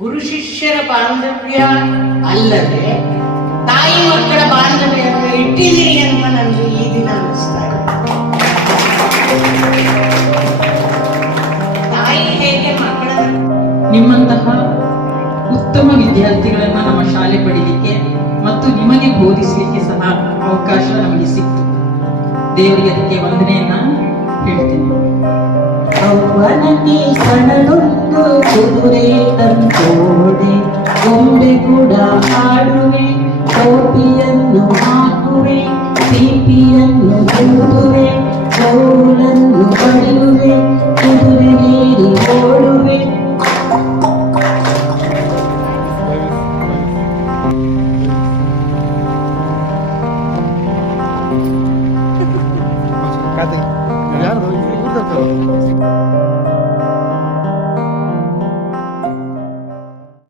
ಗುರು ಶಿಷ್ಯರ ಬಾಂಧವ್ಯ ಅಲ್ಲದೆ ತಾಯಿ ಮಕ್ಕಳ ಬಾಂಧವ್ಯವನ್ನು ಇಟ್ಟಿದ್ದೀರಿ ಅಂತ ನನಗೆ ಈ ದಿನ ಅನಿಸ್ತಾ ಇದೆ. ತಾಯಿ ಹೇಗೆ ಮಕ್ಕಳ ನಿಮ್ಮಂತಹ ಉತ್ತಮ ವಿದ್ಯಾರ್ಥಿಗಳನ್ನ ನಮ್ಮ ಶಾಲೆ ಪಡೀಲಿಕ್ಕೆ ಮತ್ತು ನಿಮಗೆ ಬೋಧಿಸಲಿಕ್ಕೆ ಸಹ ಅವಕಾಶ ನಮಗೆ ಸಿಕ್ತು. ದೇವರಿಗೆ ಅದಕ್ಕೆ ವಂದನೆಯನ್ನ ಹೇಳ್ತೀನಿ. ಅವ್ವನಕ್ಕೆ ಸಣದೊಂದು ಕುದುರೆ ತಂದೋಡೆ, ಗೊಂಬೆ ಕೂಡ ಹಾಡುವೆ, ಟೋಪಿಯನ್ನು ಹಾಕುವೆ, ಸಿಪಿಯನ್ನು